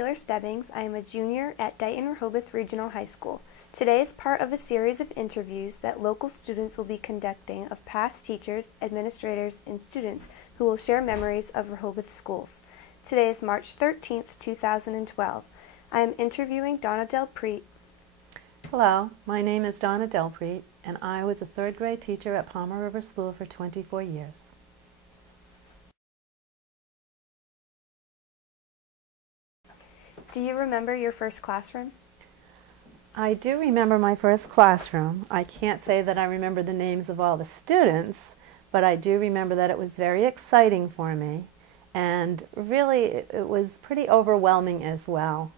Taylor Stebbings. I am a junior at Dighton-Rehoboth Regional High School. Today is part of a series of interviews that local students will be conducting of past teachers, administrators, and students who will share memories of Rehoboth schools. Today is March 13th, 2012. I am interviewing Donna DelPrete. Hello, my name is Donna DelPrete, and I was a third grade teacher at Palmer River School for 24 years. Do you remember your first classroom? I do remember my first classroom. I can't say that I remember the names of all the students, but I do remember that it was very exciting for me, and really it was pretty overwhelming as well.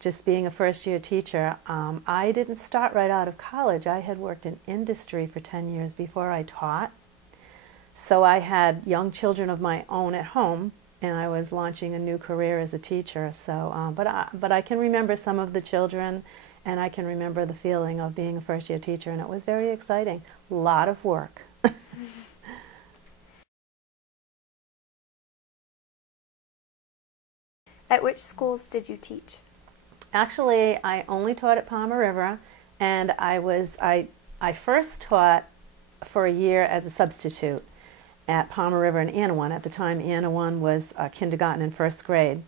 Just being a first-year teacher, I didn't start right out of college. I had worked in industry for 10 years before I taught. So I had young children of my own at home, and I was launching a new career as a teacher. So, but I can remember some of the children, and I can remember the feeling of being a first-year teacher, and it was very exciting. A lot of work. At which schools did you teach? Actually, I only taught at Palmer River, and I first taught for a year as a substitute at Palmer River and Anawan. At the time, Anawan was kindergarten and first grade,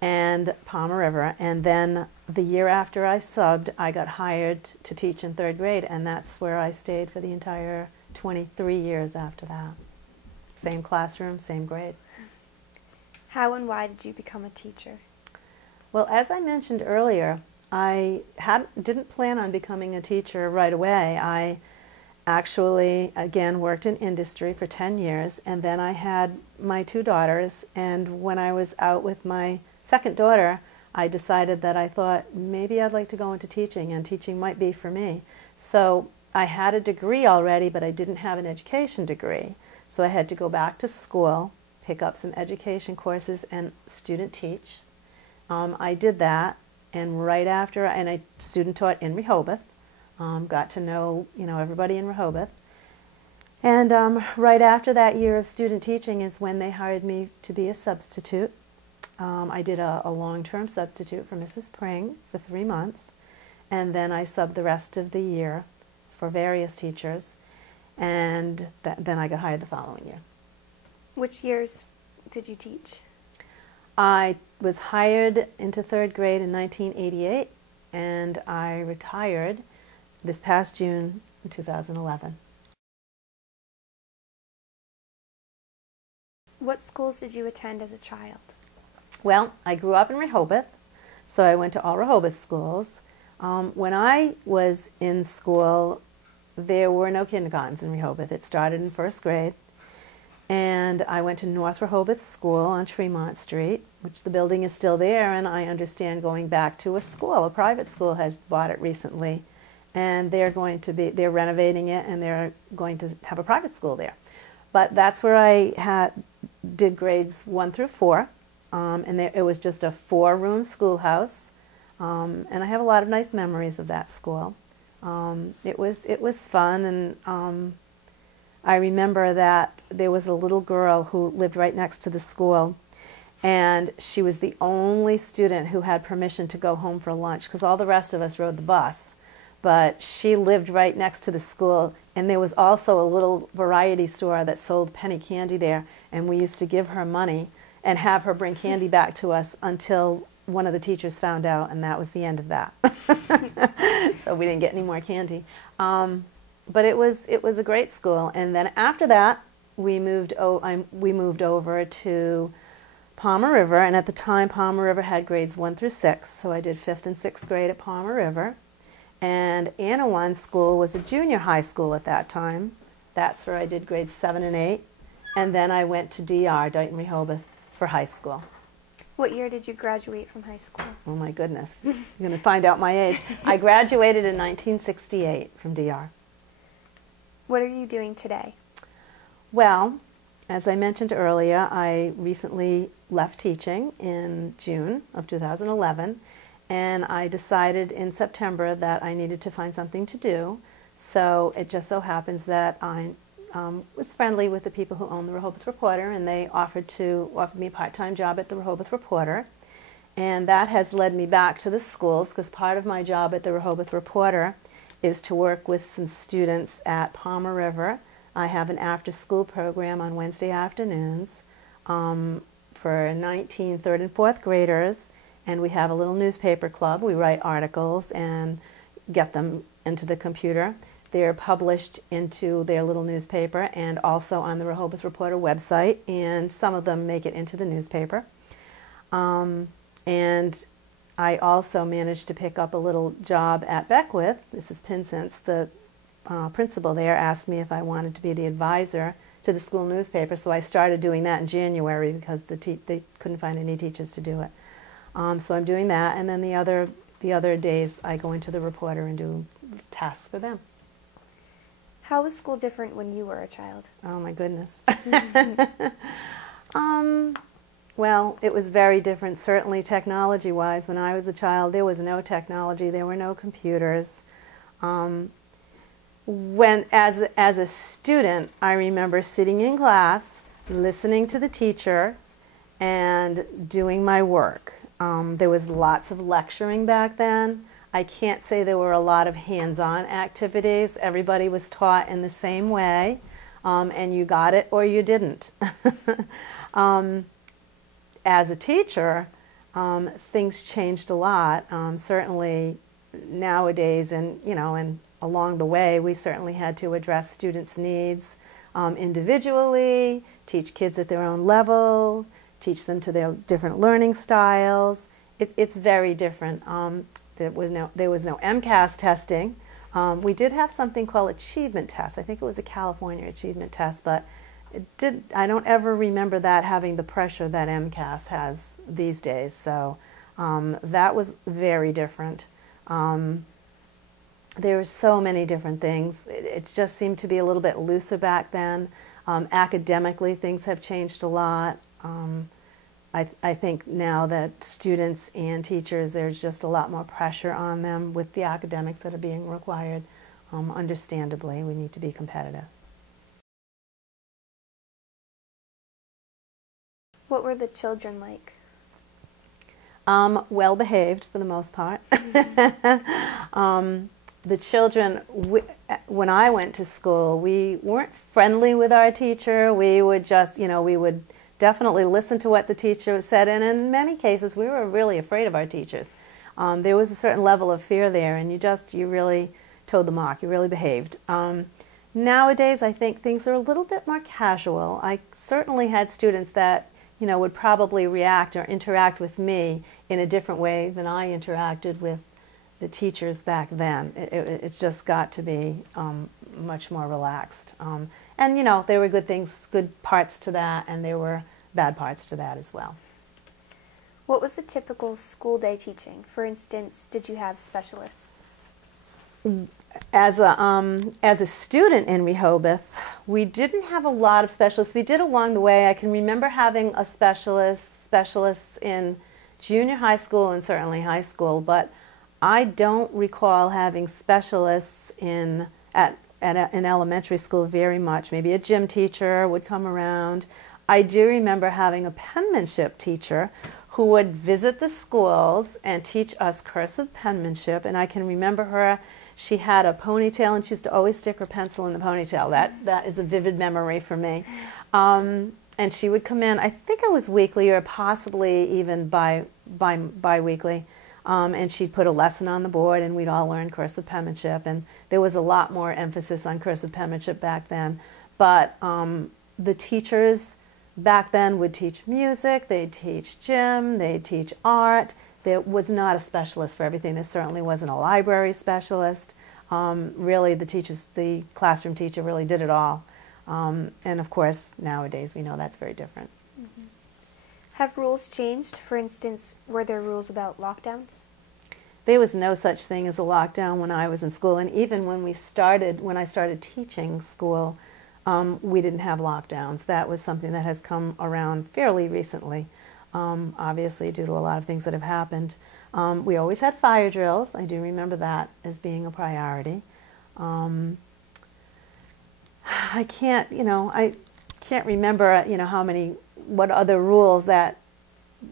and Palmer River. And then the year after I subbed, I got hired to teach in third grade, and that's where I stayed for the entire 23 years after that. Same classroom, same grade. How and why did you become a teacher? Well, as I mentioned earlier, I didn't plan on becoming a teacher right away. I actually, again, worked in industry for 10 years, and then I had my two daughters, and when I was out with my second daughter, I decided that I thought maybe I'd like to go into teaching, and teaching might be for me. So I had a degree already, but I didn't have an education degree. So I had to go back to school, pick up some education courses, and student teach. I did that, and right after, and I student taught in Rehoboth. Got to know, everybody in Rehoboth. And right after that year of student teaching is when they hired me to be a substitute. I did a long-term substitute for Mrs. Pring for 3 months, and then I subbed the rest of the year for various teachers, and then I got hired the following year. Which years did you teach? I was hired into third grade in 1988, and I retired this past June in 2011. What schools did you attend as a child? Well, I grew up in Rehoboth, so I went to all Rehoboth schools. When I was in school, there were no kindergartens in Rehoboth. It started in first grade. And I went to North Rehoboth School on Tremont Street, which the building is still there, and I understand going back to a private school has bought it recently, and they're renovating it, and they're going to have a private school there. But that's where I did grades 1 through 4, and it was just a 4-room schoolhouse, and I have a lot of nice memories of that school. It was fun, and I remember that there was a little girl who lived right next to the school, and she was the only student who had permission to go home for lunch, because all the rest of us rode the bus. But she lived right next to the school, and there was also a little variety store that sold penny candy there, and we used to give her money and have her bring candy back to us until one of the teachers found out, and that was the end of that. So we didn't get any more candy. But it was a great school, and then after that we moved over to Palmer River, and at the time Palmer River had grades 1 through 6, so I did 5th and 6th grade at Palmer River, and Anawan School was a junior high school at that time. That's where I did grades 7 and 8, and then I went to DR, Dighton Rehoboth, for high school. What year did you graduate from high school? Oh my goodness, you're going to find out my age. I graduated in 1968 from DR. What are you doing today? Well, as I mentioned earlier, I recently left teaching in June of 2011, and I decided in September that I needed to find something to do. So it just so happens that I was friendly with the people who own the Rehoboth Reporter, and they offered me a part-time job at the Rehoboth Reporter. And that has led me back to the schools, because part of my job at the Rehoboth Reporter is to work with some students at Palmer River. I have an after-school program on Wednesday afternoons for 19 third and fourth graders, and we have a little newspaper club. We write articles and get them into the computer. They're published into their little newspaper and also on the Rehoboth Reporter website, and some of them make it into the newspaper. And I also managed to pick up a little job at Beckwith. This is Pinsent's. The principal there asked me if I wanted to be the advisor to the school newspaper, so I started doing that in January because they couldn't find any teachers to do it. So I'm doing that, and then the other days I go into the Reporter and do tasks for them. How was school different when you were a child? Oh my goodness. Well, it was very different, certainly technology-wise. When I was a child, there was no technology, there were no computers. As a student, I remember sitting in class, listening to the teacher, and doing my work. There was lots of lecturing back then. I can't say there were a lot of hands-on activities. Everybody was taught in the same way, and you got it or you didn't. As a teacher, things changed a lot. Certainly nowadays, and along the way, we certainly had to address students' needs individually, teach kids at their own level, teach them to their different learning styles. It's very different. There was no MCAS testing. We did have something called achievement test. I think it was the California achievement test, but I don't ever remember that having the pressure that MCAS has these days. So that was very different. There were so many different things. It just seemed to be a little bit looser back then. Academically, things have changed a lot. I think now that students and teachers, there's just a lot more pressure on them with the academics that are being required. Understandably, we need to be competitive. What were the children like? Well behaved for the most part. The children, when I went to school, we weren't friendly with our teacher. We would just, we would definitely listen to what the teacher said, and in many cases we were really afraid of our teachers. There was a certain level of fear there, and you really towed the mark. You really behaved. Nowadays, I think things are a little bit more casual. I certainly had students that would probably react or interact with me in a different way than I interacted with the teachers back then. It's just got to be much more relaxed. And there were good parts to that, and there were bad parts to that as well. What was the typical school day teaching? For instance, did you have specialists? As a student in Rehoboth, we didn't have a lot of specialists. We did along the way. I can remember having a specialists in junior high school and certainly high school, but I don't recall having specialists in elementary school very much. Maybe a gym teacher would come around. I do remember having a penmanship teacher who would visit the schools and teach us cursive penmanship, and I can remember her. She had a ponytail, and she used to always stick her pencil in the ponytail. That is a vivid memory for me. And she would come in, I think it was weekly or possibly even bi-weekly, and she'd put a lesson on the board, and we'd all learn cursive penmanship. And there was a lot more emphasis on cursive penmanship back then. But the teachers back then would teach music, they'd teach gym, they'd teach art. There was not a specialist for everything. There certainly wasn't a library specialist. Really, the classroom teacher really did it all. And of course, nowadays we know that's very different. Mm-hmm. Have rules changed? For instance, were there rules about lockdowns? There was no such thing as a lockdown when I was in school, and even when I started teaching school, we didn't have lockdowns. That was something that has come around fairly recently. Obviously due to a lot of things that have happened. We always had fire drills. I do remember that as being a priority. I can't remember, what other rules that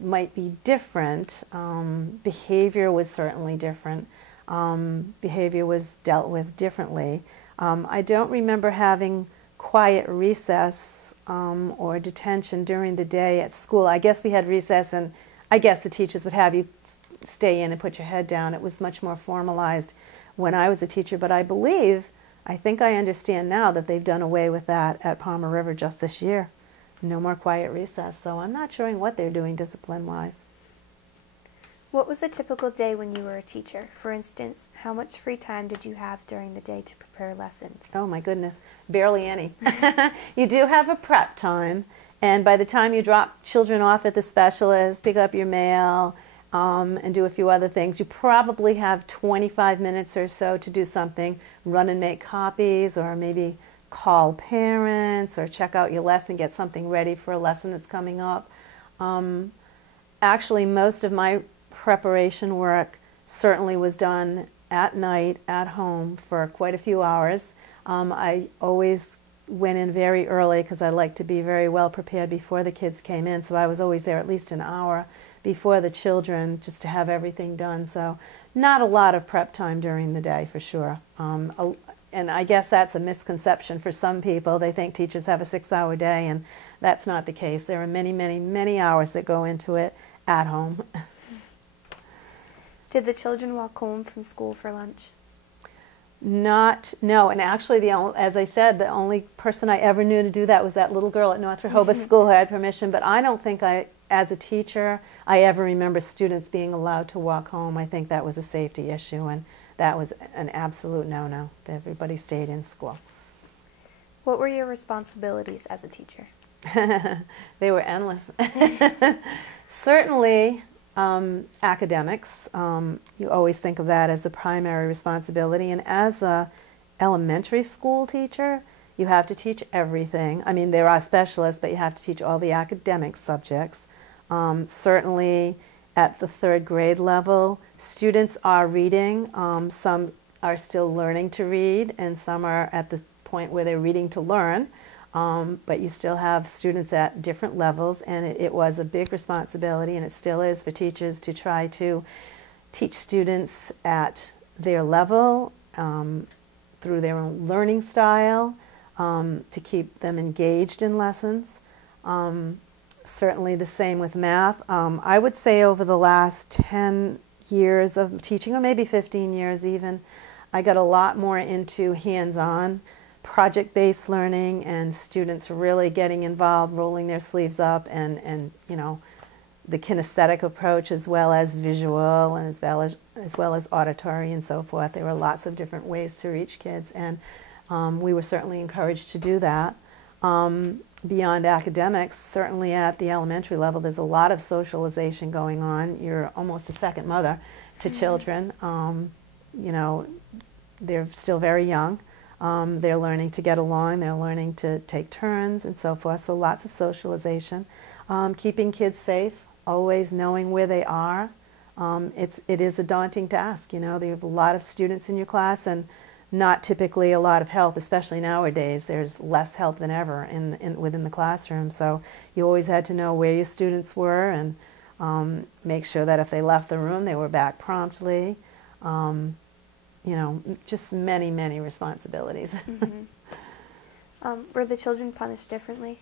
might be different. Behavior was certainly different. Behavior was dealt with differently. I don't remember having quiet recess or detention during the day at school. I guess we had recess, and I guess the teachers would have you stay in and put your head down. It was much more formalized when I was a teacher, but I think I understand now that they've done away with that at Palmer River just this year. No more quiet recess, so I'm not sure what they're doing discipline-wise. What was a typical day when you were a teacher? For instance, how much free time did you have during the day to prepare lessons? Oh my goodness, barely any. You do have a prep time, and by the time you drop children off at the specialist, pick up your mail, and do a few other things, you probably have 25 minutes or so to do something, run and make copies, or maybe call parents, or check out your lesson, get something ready for a lesson that's coming up. Actually, most of my preparation work certainly was done at night, at home, for quite a few hours. I always went in very early because I like to be very well prepared before the kids came in, so I was always there at least an hour before the children just to have everything done. So not a lot of prep time during the day for sure. And I guess that's a misconception for some people. They think teachers have a 6-hour day, and that's not the case. There are many, many, many hours that go into it at home. Did the children walk home from school for lunch? No, and actually, as I said, the only person I ever knew to do that was that little girl at North Rehoboth School who had permission, but I don't think as a teacher, I ever remember students being allowed to walk home. I think that was a safety issue, and that was an absolute no-no. Everybody stayed in school. What were your responsibilities as a teacher? They were endless. Certainly, academics. You always think of that as the primary responsibility, and as a elementary school teacher, you have to teach everything. I mean, there are specialists, but you have to teach all the academic subjects. Certainly at the 3rd grade level, students are reading. Some are still learning to read, and some are at the point where they're reading to learn. But you still have students at different levels, and it was a big responsibility, and it still is, for teachers to try to teach students at their level, through their own learning style, to keep them engaged in lessons. Certainly the same with math. I would say over the last 10 years of teaching, or maybe 15 years even, I got a lot more into hands-on, project-based learning, and students really getting involved, rolling their sleeves up, and you know, the kinesthetic approach, as well as visual, and as well as auditory and so forth. There were lots of different ways to reach kids, and we were certainly encouraged to do that. Beyond academics, certainly at the elementary level, there's a lot of socialization going on. You're almost a second mother to children. You know, they're still very young. They're learning to get along. They're learning to take turns and so forth. So lots of socialization. Keeping kids safe, always knowing where they are. It is a daunting task. You know, you have a lot of students in your class, and not typically a lot of help, especially nowadays. There's less help than ever within the classroom. So you always had to know where your students were, and make sure that if they left the room, they were back promptly. You know, just many, many responsibilities. Were the children punished differently?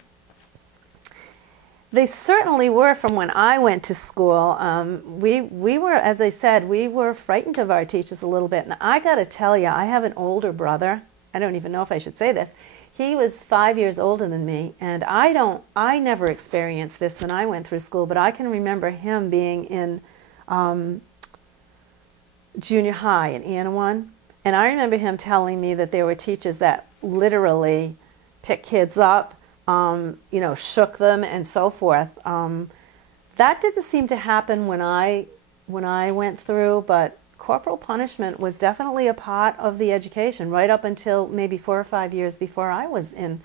They certainly were from when I went to school. We were, as I said, we were frightened of our teachers a little bit. And I got to tell you, I have an older brother. I don't even know if I should say this. He was 5 years older than me, and I never experienced this when I went through school, but I can remember him being in junior high in Anawan, and I remember him telling me that there were teachers that literally picked kids up, you know, shook them and so forth. That didn't seem to happen when I went through, but corporal punishment was definitely a part of the education right up until maybe 4 or 5 years before I was in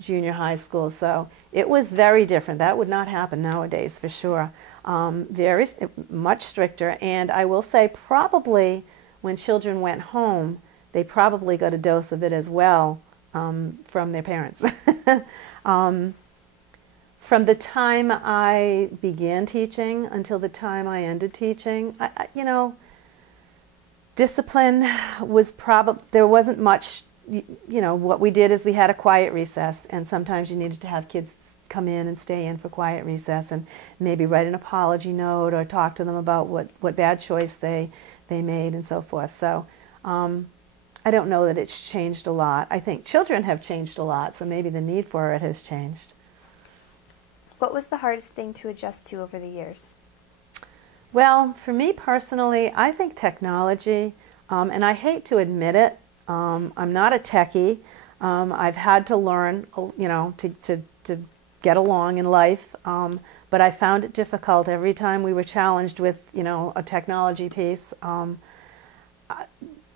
junior high school. So it was very different. That would not happen nowadays for sure. Very much stricter, and I will say probably when children went home, they probably got a dose of it as well from their parents. From the time I began teaching until the time I ended teaching, you know, discipline was probably, there wasn't much, you know, what we did is we had a quiet recess, and sometimes you needed to have kids come in and stay in for quiet recess and maybe write an apology note or talk to them about what bad choice they made and so forth. So I don't know that it's changed a lot. I think children have changed a lot, so maybe the need for it has changed. What was the hardest thing to adjust to over the years? Well, for me personally, I think technology, and I hate to admit it, I'm not a techie. I've had to learn, you know, to get along in life, but I found it difficult every time we were challenged with, you know, a technology piece.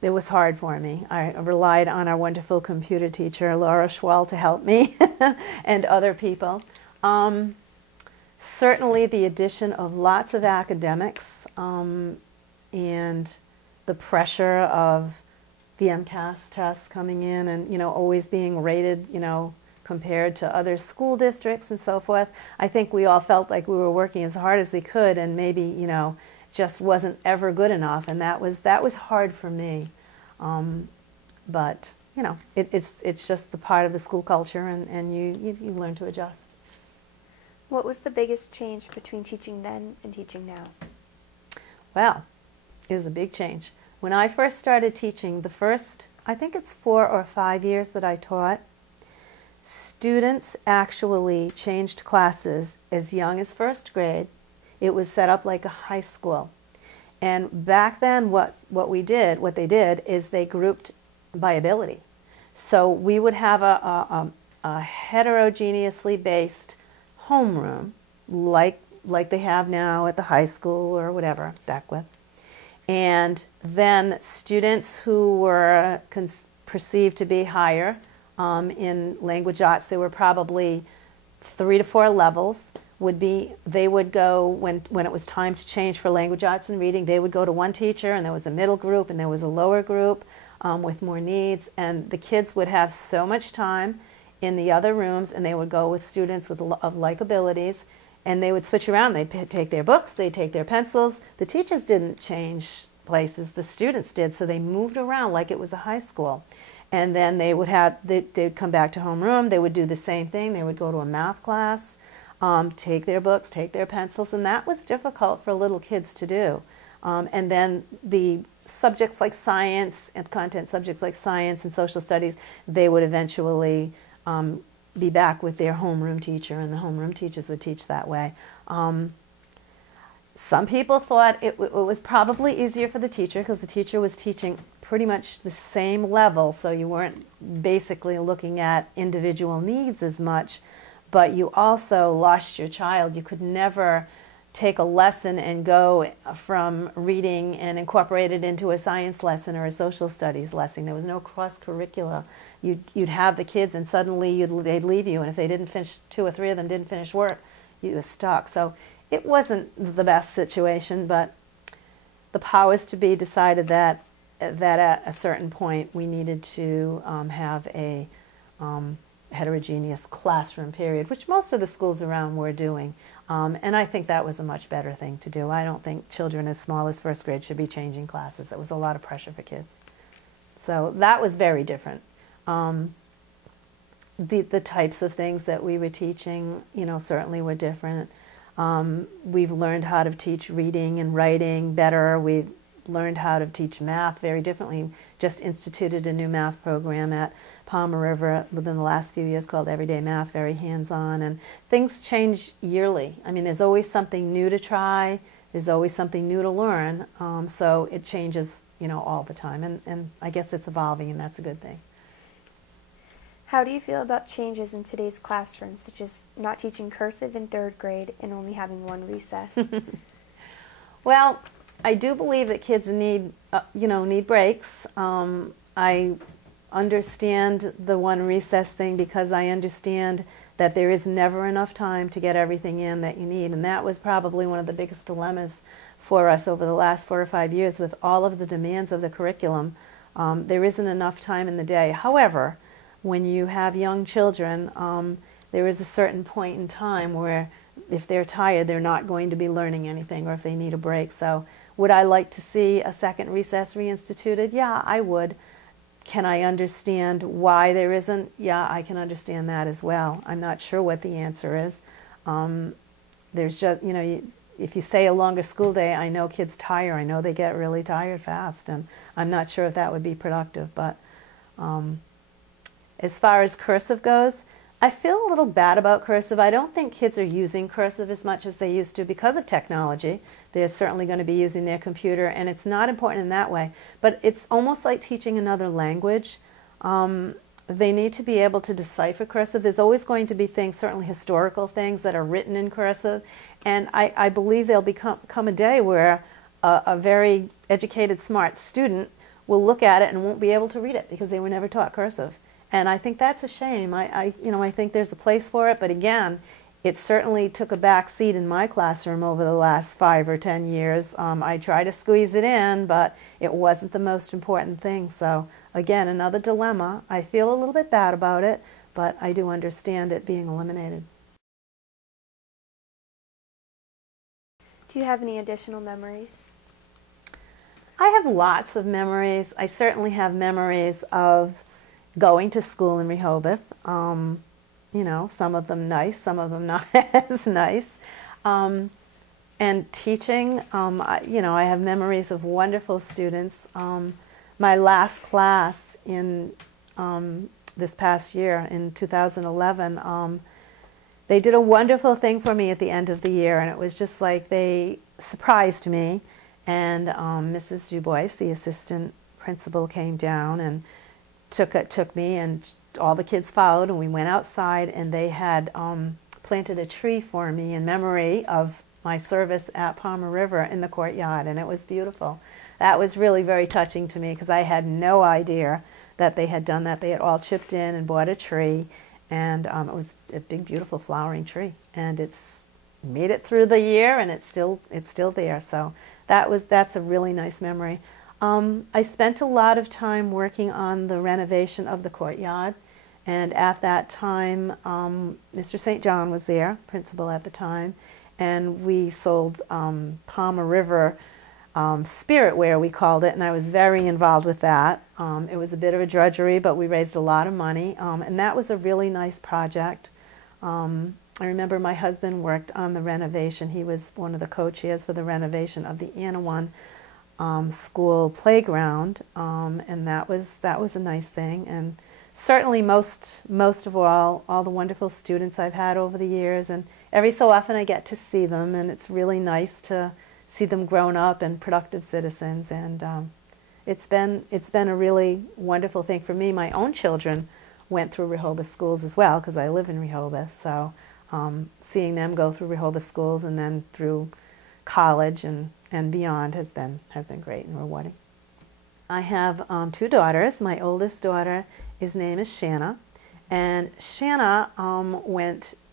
It was hard for me. I relied on our wonderful computer teacher, Laura Schwall, to help me and other people. Certainly the addition of lots of academics and the pressure of the MCAS tests coming in and, you know, always being rated, you know, compared to other school districts and so forth. I think we all felt like we were working as hard as we could and maybe, you know, just wasn't ever good enough, and that was hard for me. But, you know, it's just the part of the school culture, and you learn to adjust. What was the biggest change between teaching then and teaching now? Well, it was a big change. When I first started teaching, the first, I think it's 4 or 5 years that I taught, students actually changed classes as young as first grade. It was set up like a high school. And back then what they did is they grouped by ability. So we would have a heterogeneously based homeroom like they have now at the high school or whatever, Beckwith. And then students who were perceived to be higher in language arts, there were probably 3 to 4 levels, they would go, when it was time to change for language arts and reading, they would go to one teacher, and there was a middle group and there was a lower group with more needs, and the kids would have so much time in the other rooms, and they would go with students of like abilities, and they would switch around. They'd take their books, they'd take their pencils. The teachers didn't change places, the students did, so they moved around like it was a high school. And then they'd come back to homeroom, they would do the same thing, they would go to a math class, take their books, take their pencils, and that was difficult for little kids to do. And then the subjects like science and content subjects like science and social studies, they would eventually be back with their homeroom teacher, and the homeroom teachers would teach that way. Some people thought it was probably easier for the teacher because the teacher was teaching pretty much the same level, so you weren't basically looking at individual needs as much, but you also lost your child. You could never take a lesson and go from reading and incorporate it into a science lesson or a social studies lesson. There was no cross-curricula. You'd have the kids, and suddenly they'd leave you, and if they didn't finish, 2 or 3 of them didn't finish work, you were stuck. So it wasn't the best situation, but the powers to be decided that at a certain point we needed to have a heterogeneous classroom period, which most of the schools around were doing. And I think that was a much better thing to do. I don't think children as small as first grade should be changing classes. It was a lot of pressure for kids. So that was very different. The types of things that we were teaching, you know, certainly were different. We've learned how to teach reading and writing better. We've learned how to teach math very differently. Just instituted a new math program at Palmer River within the last few years called Everyday Math, very hands-on, and things change yearly. I mean, there's always something new to try, there's always something new to learn, so it changes, you know, all the time, and I guess it's evolving, and that's a good thing. How do you feel about changes in today's classrooms, such as not teaching cursive in 3rd grade and only having 1 recess? Well, I do believe that kids need breaks. I understand the 1 recess thing because I understand that there is never enough time to get everything in that you need, and that was probably one of the biggest dilemmas for us over the last 4 or 5 years with all of the demands of the curriculum. There isn't enough time in the day. However, when you have young children, there is a certain point in time where if they're tired, they're not going to be learning anything, or if they need a break. So would I like to see a second recess reinstituted? Yeah, I would. Can I understand why there isn't? Yeah, I can understand that as well. I'm not sure what the answer is. There's just, if you say a longer school day, I know kids tire. I know they get really tired fast, and I'm not sure if that would be productive. But as far as cursive goes, I feel a little bad about cursive. I don't think kids are using cursive as much as they used to because of technology. They're certainly going to be using their computer, and it's not important in that way. But it's almost like teaching another language. They need to be able to decipher cursive. There's always going to be things, certainly historical things, that are written in cursive. And I believe there'll come a day where a very educated, smart student will look at it and won't be able to read it because they were never taught cursive. And I think that's a shame. I think there's a place for it, but again, it certainly took a back seat in my classroom over the last 5 or 10 years. I tried to squeeze it in, but it wasn't the most important thing. So again, another dilemma. I feel a little bit bad about it, but I do understand it being eliminated. Do you have any additional memories? I have lots of memories. I certainly have memories of going to school in Rehoboth. Some of them nice, some of them not as nice. And teaching, I have memories of wonderful students. My last class in this past year, in 2011, they did a wonderful thing for me at the end of the year, and it was just like they surprised me. And Mrs. Dubois, the assistant principal, came down and took me, and all the kids followed, and we went outside, and they had planted a tree for me in memory of my service at Palmer River in the courtyard, and it was beautiful. That was really very touching to me because I had no idea that they had done that. They had all chipped in and bought a tree, and it was a big, beautiful flowering tree, and it's made it through the year, and it's still there. So that's a really nice memory. I spent a lot of time working on the renovation of the courtyard, and at that time, Mr. St. John was there, principal at the time, and we sold Palmer River spiritware, we called it, and I was very involved with that. It was a bit of a drudgery, but we raised a lot of money, and that was a really nice project. I remember my husband worked on the renovation. He was one of the co-chairs for the renovation of the Anawan school playground, and that was a nice thing. And certainly most of all the wonderful students I've had over the years, and every so often I get to see them, and it's really nice to see them grown up and productive citizens. And it's been a really wonderful thing for me. My own children went through Rehoboth schools as well because I live in Rehoboth, so seeing them go through Rehoboth schools and then through college and beyond has been great and rewarding. I have 2 daughters. My oldest daughter, his name is Shanna, and Shanna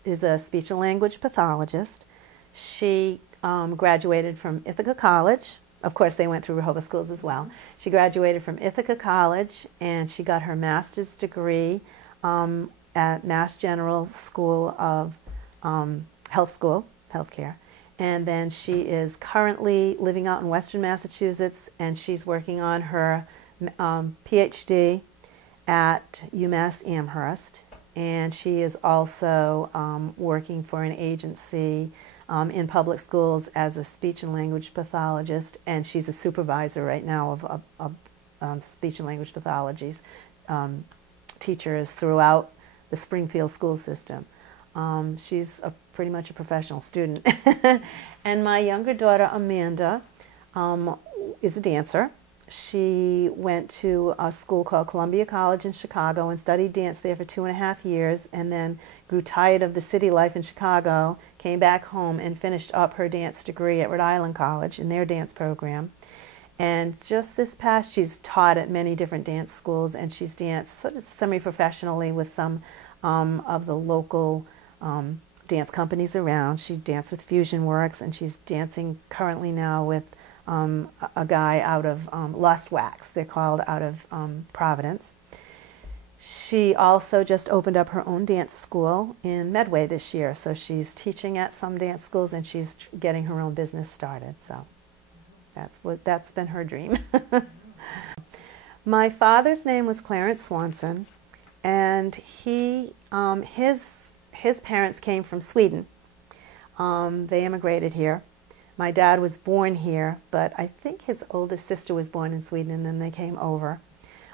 is a speech and language pathologist. She graduated from Ithaca College. Of course, they went through Rehoboth schools as well. She graduated from Ithaca College, and she got her master's degree at Mass General School of Healthcare. And then she is currently living out in Western Massachusetts, and she's working on her PhD at UMass Amherst. And she is also working for an agency in public schools as a speech and language pathologist, and she's a supervisor right now of speech and language pathologies teachers throughout the Springfield school system. She's pretty much a professional student. And my younger daughter, Amanda, is a dancer. She went to a school called Columbia College in Chicago and studied dance there for 2.5 years, and then grew tired of the city life in Chicago, came back home and finished up her dance degree at Rhode Island College in their dance program. And just this past, she's taught at many different dance schools, and she's danced sort of semi-professionally with some of the local dance companies around. She danced with Fusion Works, and she's dancing currently now with a guy out of Lost Wax, they're called, out of Providence. She also just opened up her own dance school in Medway this year, so she's teaching at some dance schools and she's getting her own business started. So that's been her dream. My father's name was Clarence Swanson, and his parents came from Sweden. They immigrated here. My dad was born here, but I think his oldest sister was born in Sweden, and then they came over.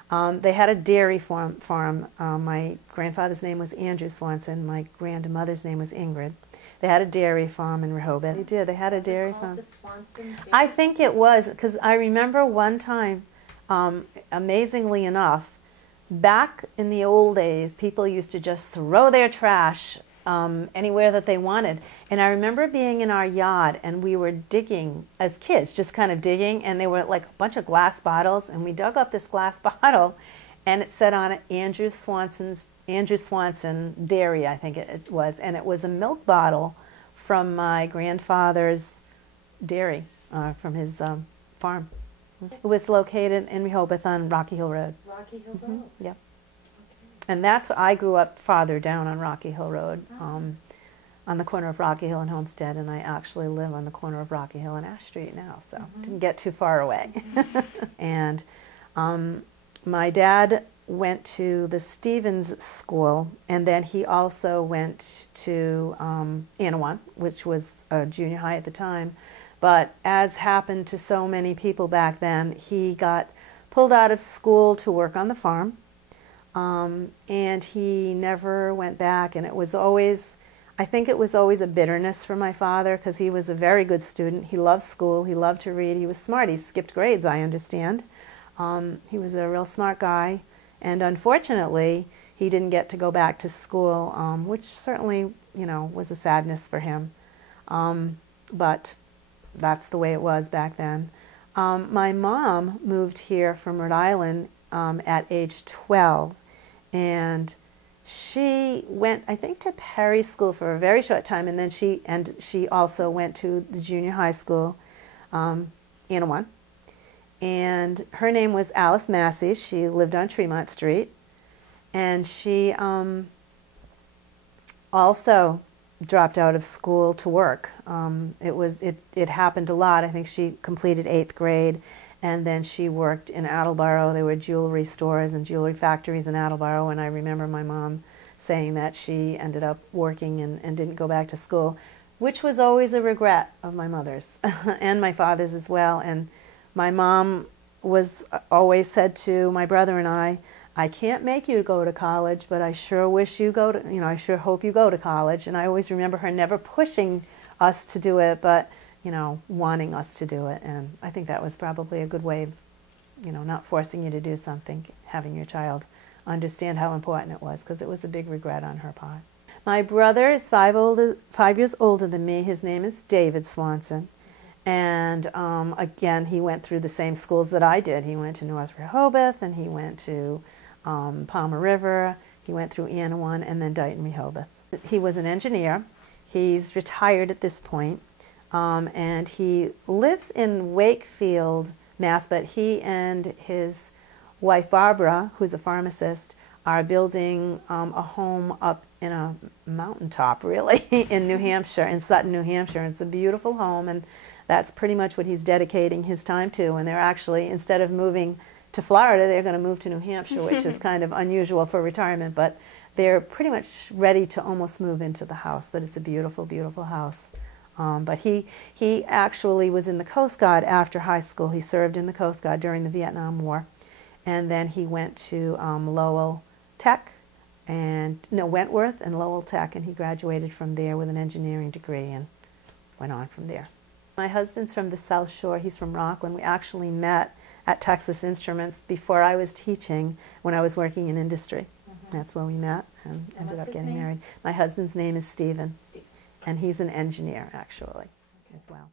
They had a dairy farm. My grandfather's name was Andrew Swanson. My grandmother's name was Ingrid. They had a dairy farm in Rehoboth. They did. They had a dairy farm. The Swanson dairy? I think it was, because I remember one time, amazingly enough, back in the old days, people used to just throw their trash anywhere that they wanted. And I remember being in our yard, and we were digging as kids, just kind of digging, and there were like a bunch of glass bottles, and we dug up this glass bottle, and it said on it, Andrew Swanson Dairy, I think it was, and it was a milk bottle from my grandfather's dairy, from his farm. It was located in Rehoboth on Rocky Hill Road. Rocky Hill Road? Yep. Okay. And that's where I grew up, farther down on Rocky Hill Road, on the corner of Rocky Hill and Homestead, and I actually live on the corner of Rocky Hill and Ash Street now, so didn't get too far away. And my dad went to the Stebbings school, and then he also went to Anawan, which was a junior high at the time. But as happened to so many people back then, he got pulled out of school to work on the farm, and he never went back. And it was always, I think it was always a bitterness for my father, because he was a very good student. He loved school. He loved to read. He was smart. He skipped grades, I understand. He was a real smart guy. And unfortunately, he didn't get to go back to school, which certainly, was a sadness for him. But that's the way it was back then. My mom moved here from Rhode Island at age 12, and she went, I think, to Perry School for a very short time, and then she also went to the junior high school, Anawan. And her name was Alice Massey. She lived on Tremont Street, and she also dropped out of school to work. It happened a lot. I think she completed 8th grade, and then she worked in Attleboro. There were jewelry stores and jewelry factories in Attleboro, and I remember my mom saying that she ended up working and didn't go back to school, which was always a regret of my mother's and my father's as well. And my mom was always said to my brother and I can't make you go to college, but I sure wish you go to, I sure hope you go to college. And I always remember her never pushing us to do it, but, wanting us to do it. And I think that was probably a good way of, not forcing you to do something, having your child understand how important it was, because it was a big regret on her part. My brother is 5 years older than me. His name is David Swanson. And again, he went through the same schools that I did. He went to North Rehoboth, and he went to Palmer River. He went through Anawan, and then Dighton Rehoboth. He was an engineer. He's retired at this point, and he lives in Wakefield, Mass. But he and his wife Barbara, who's a pharmacist, are building a home up in a mountaintop, really, in New Hampshire, in Sutton, New Hampshire. It's a beautiful home, and that's pretty much what he's dedicating his time to. And they're actually, instead of moving to Florida, they're going to move to New Hampshire, which is kind of unusual for retirement, but they're pretty much ready to almost move into the house. But it's a beautiful, beautiful house. But he actually was in the Coast Guard after high school. He served in the Coast Guard during the Vietnam War. And then he went to Lowell Tech, Wentworth and Lowell Tech, and he graduated from there with an engineering degree and went on from there. My husband's from the South Shore. He's from Rockland. We actually met at Texas Instruments before I was teaching, when I was working in industry. That's where we met and ended up getting married. My husband's name is Stephen, and he's an engineer, actually, as well.